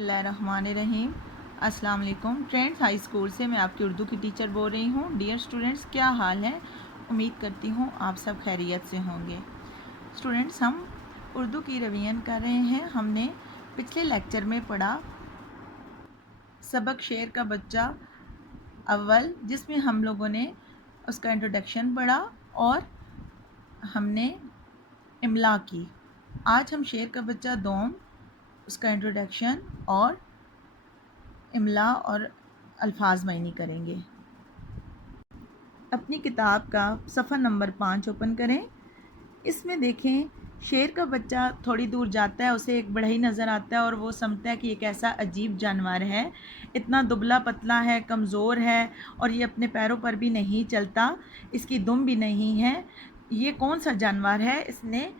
बिस्मिल्लाहिर्रहमानिर्रहीम। अस्सलाम वालेकुम फ्रेंड्स, हाई स्कूल से मैं आपकी उर्दू की टीचर बोल रही हूँ। डियर स्टूडेंट्स, क्या हाल है? उम्मीद करती हूँ आप सब खैरियत से होंगे। स्टूडेंट्स, हम उर्दू की रिवीजन कर रहे हैं। हमने पिछले लेक्चर में पढ़ा सबक शेर का बच्चा अव्वल, जिसमें हम लोगों ने उसका इंट्रोडक्शन पढ़ा और हमने इमला की। आज हम शेर का बच्चा दोम, उसका इंट्रोडक्शन और इमला और अल्फाज मायनी करेंगे। अपनी किताब का सफ़ा नंबर 5 ओपन करें। इसमें देखें, शेर का बच्चा थोड़ी दूर जाता है, उसे एक बढ़ई नज़र आता है और वो समझता है कि एक ऐसा अजीब जानवर है, इतना दुबला पतला है, कमज़ोर है और ये अपने पैरों पर भी नहीं चलता, इसकी दुम भी नहीं है, ये कौन सा जानवर है? इसने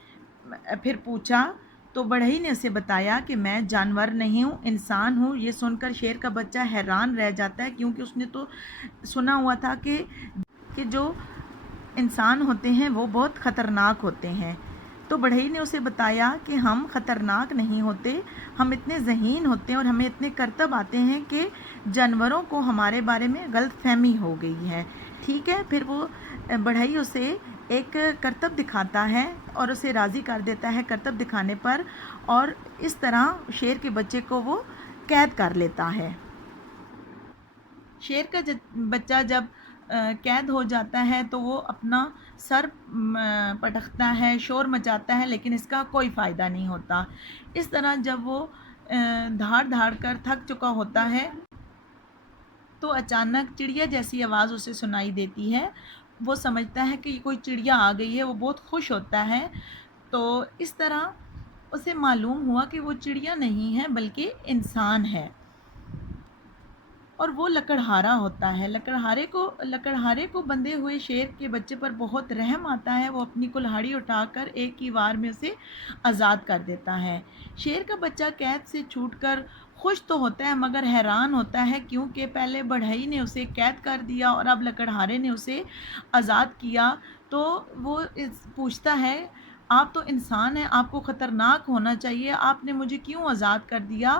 फिर पूछा तो बढ़ई ने उसे बताया कि मैं जानवर नहीं हूँ, इंसान हूँ। ये सुनकर शेर का बच्चा हैरान रह जाता है, क्योंकि उसने तो सुना हुआ था कि जो इंसान होते हैं वो बहुत ख़तरनाक होते हैं। तो बढ़ई ने उसे बताया कि हम ख़तरनाक नहीं होते, हम इतने ज़हीन होते हैं और हमें इतने करतब आते हैं कि जानवरों को हमारे बारे में गलतफहमी हो गई है। ठीक है, फिर वो बढ़ई उसे एक करतब दिखाता है और उसे राज़ी कर देता है करतब दिखाने पर, और इस तरह शेर के बच्चे को वो कैद कर लेता है। शेर का बच्चा जब कैद हो जाता है तो वो अपना सर पटकता है, शोर मचाता है, लेकिन इसका कोई फ़ायदा नहीं होता। इस तरह जब वो धाड़ धाड़ कर थक चुका होता है तो अचानक चिड़िया जैसी आवाज़ उसे सुनाई देती है। वो समझता है कि कोई चिड़िया आ गई है, वो बहुत खुश होता है। तो इस तरह उसे मालूम हुआ कि वो चिड़िया नहीं है बल्कि इंसान है, और वो लकड़हारा होता है। लकड़हारे को बंधे हुए शेर के बच्चे पर बहुत रहम आता है। वो अपनी कुल्हाड़ी उठाकर एक ही वार में उसे आज़ाद कर देता है। शेर का बच्चा कैद से छूटकर खुश तो होता है, मगर हैरान होता है, क्योंकि पहले बढ़ई ने उसे कैद कर दिया और अब लकड़हारे ने उसे आज़ाद किया। तो वो पूछता है, आप तो इंसान हैं, आपको ख़तरनाक होना चाहिए, आपने मुझे क्यों आज़ाद कर दिया?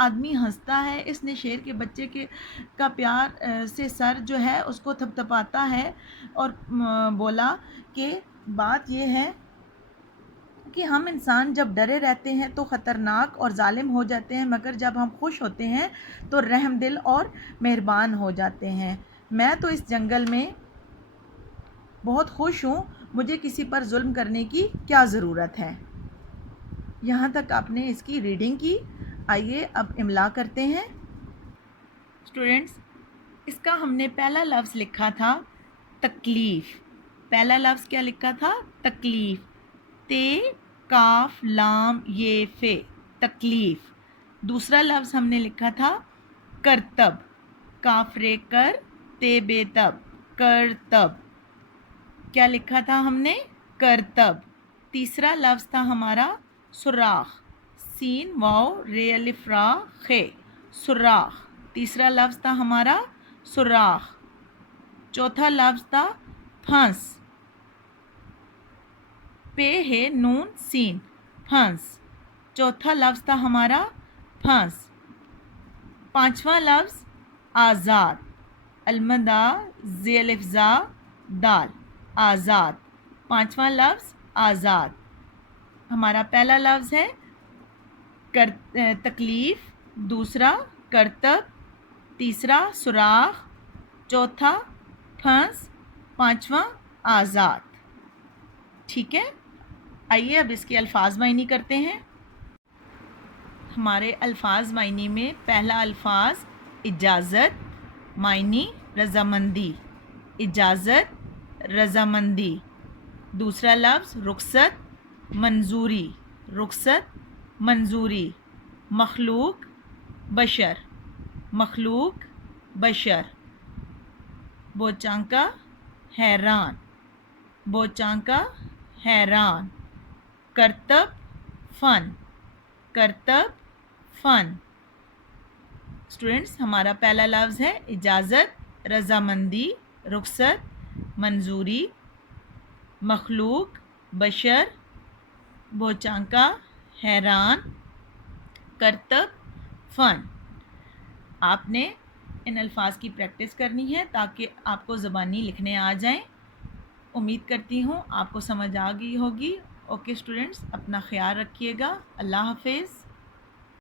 आदमी हंसता है। इसने शेर के बच्चे का प्यार से सर जो है उसको थपथपाता है और बोला कि बात यह है कि हम इंसान जब डरे रहते हैं तो ख़तरनाक और ज़ालिम हो जाते हैं, मगर जब हम खुश होते हैं तो रहमदिल और मेहरबान हो जाते हैं। मैं तो इस जंगल में बहुत खुश हूँ, मुझे किसी पर जुल्म करने की क्या ज़रूरत है। यहाँ तक आपने इसकी रीडिंग की। आइए अब इमला करते हैं। स्टूडेंट्स, इसका हमने पहला लफ्ज़ लिखा था तकलीफ़। पहला लफ्ज़ क्या लिखा था? तकलीफ़। ते काफ लाम ये फे, तकलीफ़। दूसरा लफ्ज़ हमने लिखा था करतब। काफ रे कर, ते बेतब, करतब। क्या लिखा था हमने? करतब। तीसरा लफ्ज़ था हमारा सुराख। सीन वाओ रे अलिफ रा खे, सुराख। तीसरा लफ्ज़ था हमारा सुराख। चौथा लफ्ज़ था फंस। पे है नून सीन, फंस। चौथा लफ्ज़ था हमारा फंस। पांचवा लफ्ज़ आज़ाद। अलमदा ज़े अलिफ ज़ा दाल, आज़ाद। पांचवा लफ्ज़ आज़ाद। हमारा पहला लफ्ज़ है तकलीफ़, दूसरा करतब, तीसरा सुराख, चौथा फंस, पांचवा आज़ाद। ठीक है, आइए अब इसके अल्फाज मायनी करते हैं। हमारे अल्फाज मायनी में पहला अल्फाज इजाज़त, मायनी रज़ामंदी, इजाज़त, रज़ामंदी। दूसरा लफ्ज़ रुखसत, मंजूरी, रुखसत, मंजूरी। मखलूक, बशर, मखलूक, बशर। बोचांका, हैरान, बोचांका, हैरान। करतब, फ़न, करतब, फ़न। स्टूडेंट्स, हमारा पहला लफ्ज़ है इजाज़त, रज़ामंदी, रुखसत, मंजूरी, मखलूक, बशर, बोचांका, हैरान, करतब, fun. آپ نے ان الفاظ کی پریکٹس کرنی ہے تاکہ آپ کو زبانی لکھنے آ جائیں. امید کرتی ہوں آپ کو سمجھ آ گئی ہوگی. اوکے اسٹوڈنٹس، اپنا خیال رکھیے گا. اللہ حافظ.